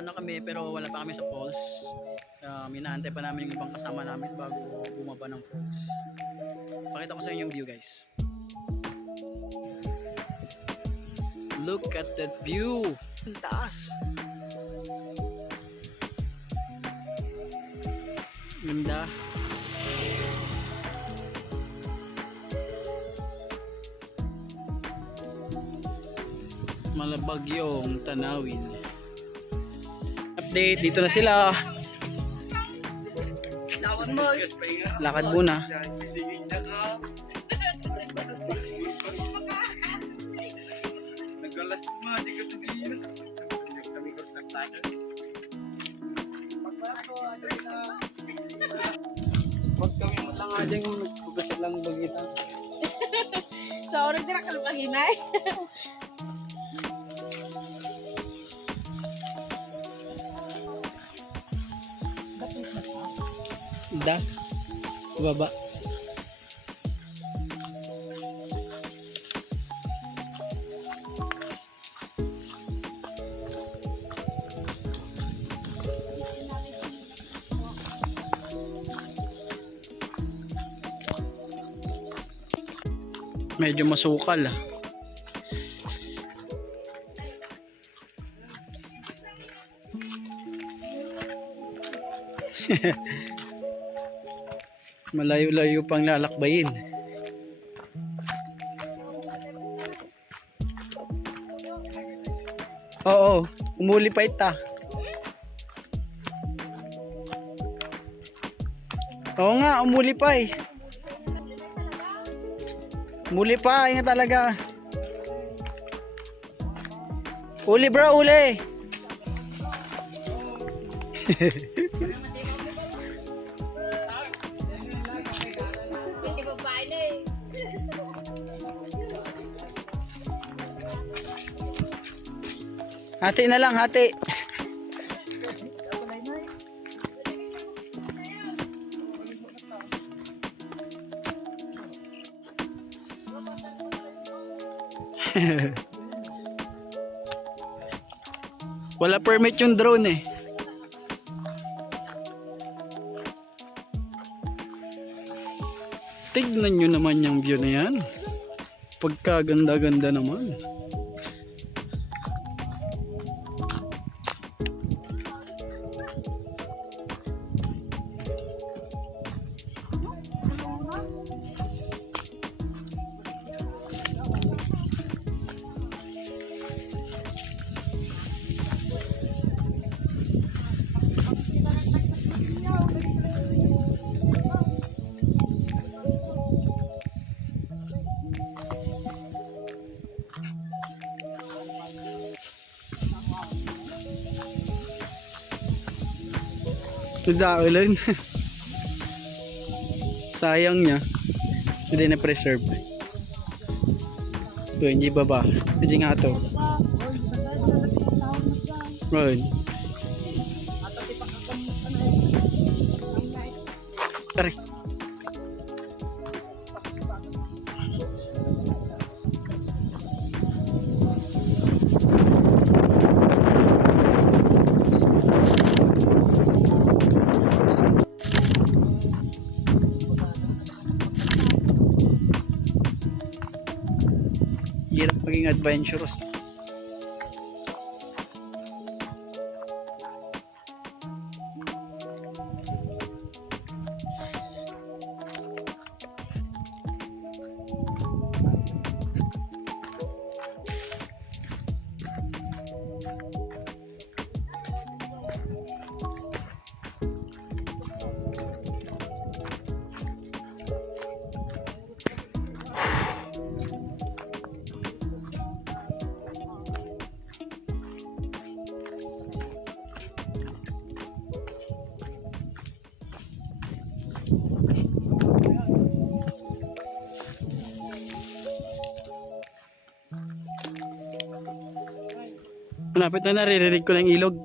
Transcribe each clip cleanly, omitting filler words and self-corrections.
na kami pero wala pa kami sa falls. Minaantay pa namin yung ibang kasama namin bago bumaba ng falls. Pakita ko sa inyo yung view, guys. Look at that view. Ang taas. Ganda. Malabag yung tanawin. Update, dito na sila. Lakad muna. Nagalas mo, di ka sabihin. Kami ko nagtagal. Huwag kami mo lang nga dyan kung nagpapasad lang bagita. Sorry, di na kalpahinay. Da. Baba. Medyo masukal ah. Malayo-layo pang lalakbayin. Oo, umuli pa ita. Oo nga, umuli pa eh. Muli pa, ingat talaga. Uli bro, uli. Hindi ba ba eh? Hati na lang, hati. Wala permit yung drone eh. Tignan nyo naman yung view na yan. Pagkaganda-ganda naman. Tudaulan. Sayang niya. Hindi na preserve. So, hindi baba. Hindi nga ito. Right. Tara. Hirap maging adventurous. Malapit na, naririnig ko ng ilog.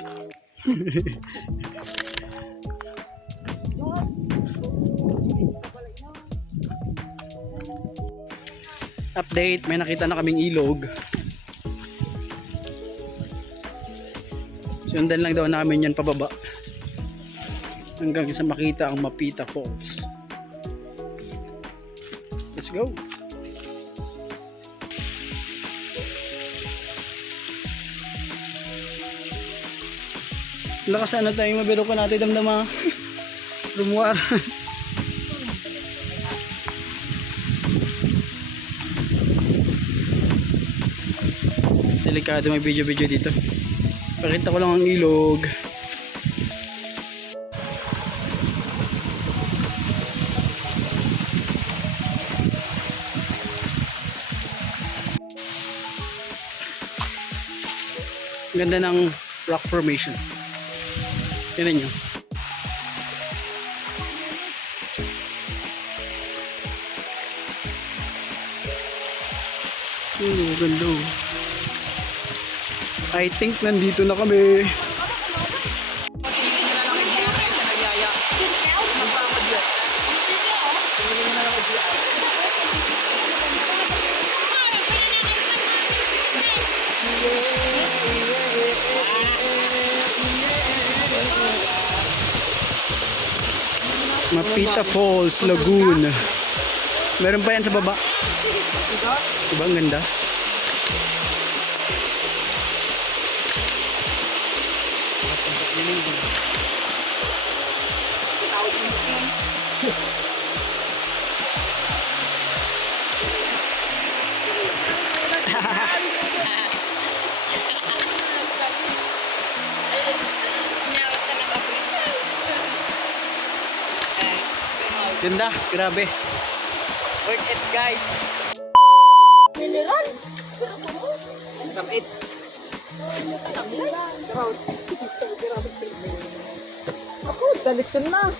Update, may nakita na kaming ilog. Sundan lang daw namin yan pababa. Hanggang sa makita ang Mapita Falls. Let's go! Lakas ano tayo, mabiro pa natin damdama. Lumuwar. Delikado may video dito. Pakita ko lang ang ilog. Ganda ng rock formation. Tignan nyo. Ganda. I think nandito na kami. Mapita Falls, Lagoon. Meron pa yan sa baba. Diba ang ganda? Ganda, grabe. Worth it, guys. Samit. Ako, dalitsun na.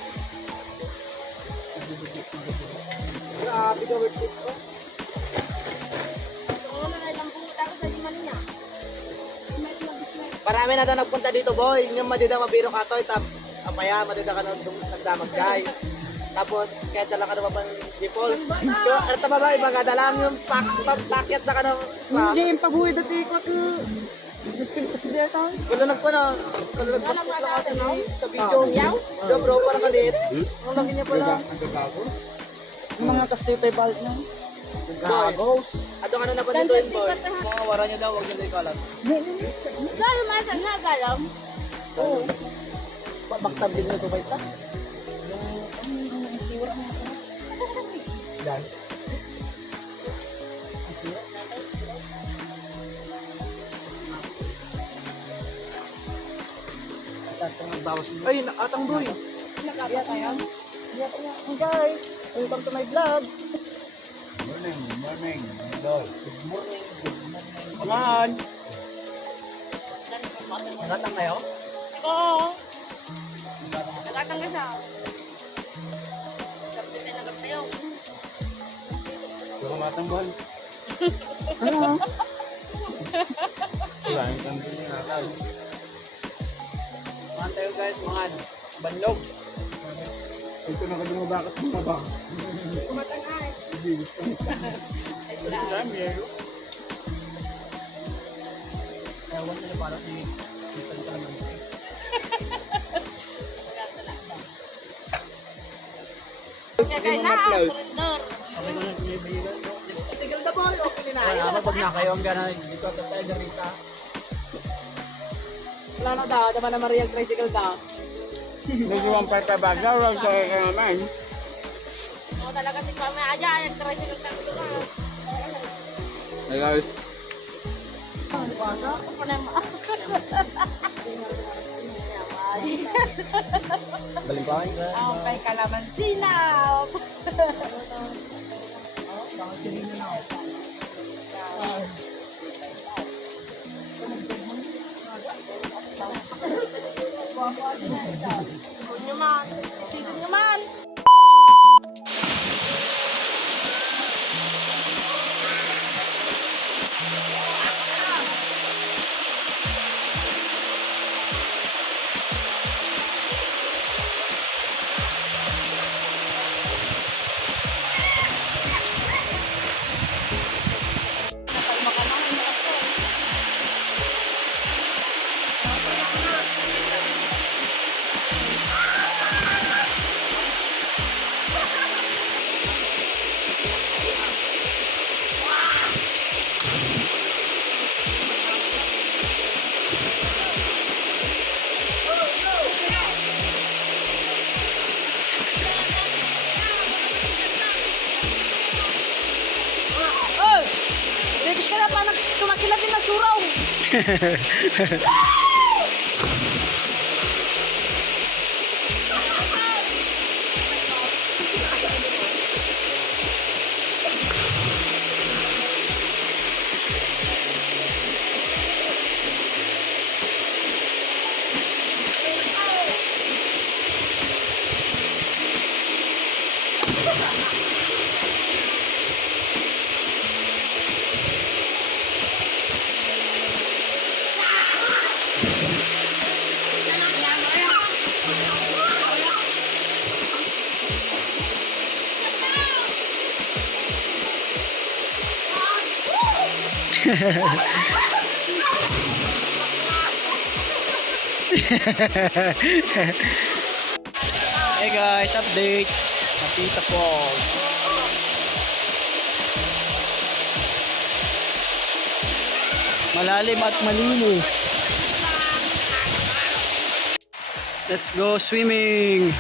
Grabe ka, worth it ko. Parami na daw nagpunta dito, boy. Yung madida mabiro ka to, apaya, madida ka nagdamag jay. Tapos, kahit dala ka naman pang G-Falls. Ano tama ba, ibang kadalang yung pakyat na ka ng... Hindi, yung pagbuhay dati ko ako. Wala nagpano. Wala nagpasok lang ako sa video. Yo bro, parang kalit. Ang laki niya pala. Yung mga kastipay balik na. Gagos. Ato ka na napanituin, boy. Mga wara niya daw, huwag niya daw ikalat. Galo masa na galam. Oo. Baktab din nito ba ita? Yan. Ay, atang boy. Nakapa kayo? Guys, welcome to my vlog. Morning, Dol. Come on. Natang kayo? Oo. Nakatang ka siya. Sabi na nagap tayo. Pero matambal. Ano? Wala, yung tanto niya nakal. Mga tayo guys, mga banlog. Ito na kadungo bakit mga ba? Kumatang ay. Ewan nila para si Titan ka naman. Kaya kayo na, surrender. Okay ko na pinibilan mo. Tigil na boy, okay na. Wala na pag na kayo ang gana. Dito at tayo garita. Wala na da, naman na Mariel tricycle da. Medyo ang pagkabagaw lang sa kaya naman. Oo talaga si Mama aja, nag-tricycle ka dito ka. Hey guys. Ako na ma. Balimbawin ka. Ang kay kalamansi na. Sige man. Sige naman. tumakilapin na suraw. Hey guys, update. Napita Falls. Malalim at malinis. Let's go swimming.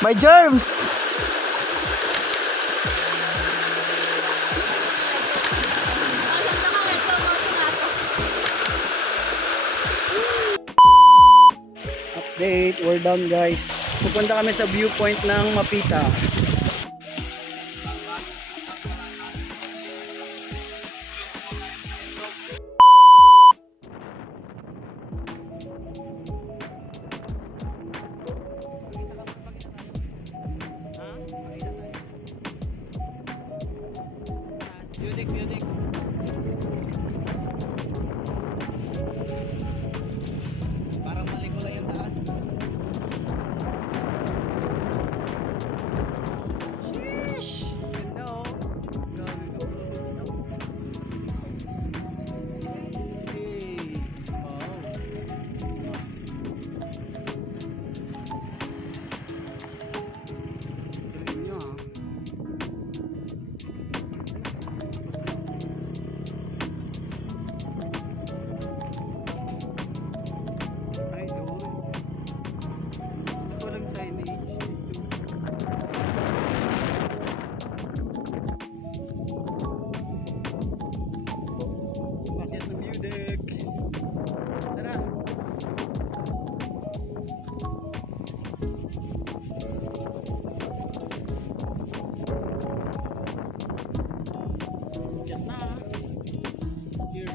May germs! Update, we're done guys. Pupunta kami sa viewpoint ng Mapita. Beauty. Parang mali ko lang yung daan. Sheesh! Ganda oh. Grabe ko. Hey. Wow. Galing nyo ah. Ay, doon. Walang signage dito. Bakit ng view deck? Tara! Yan na. Cheers!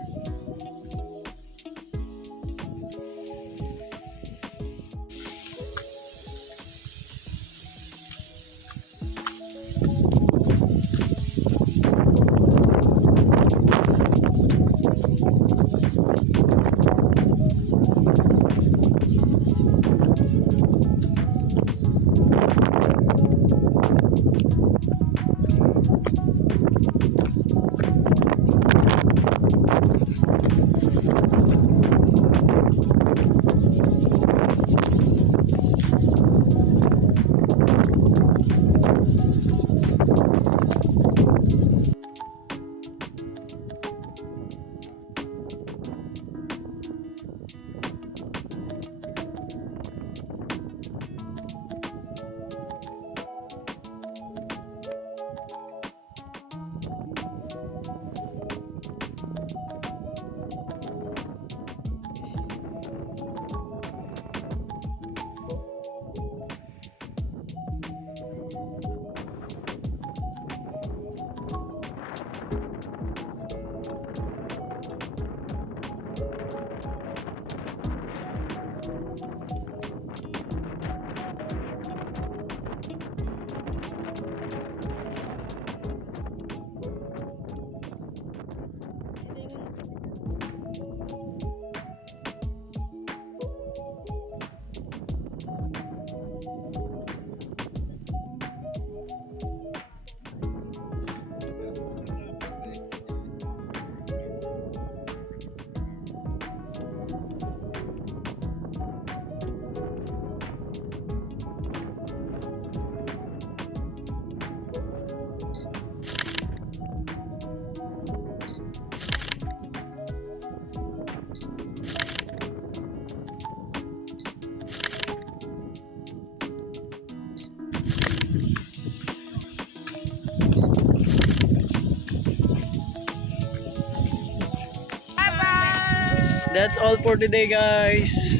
That's all for today guys.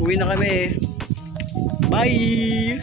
Uwi na kami. Bye!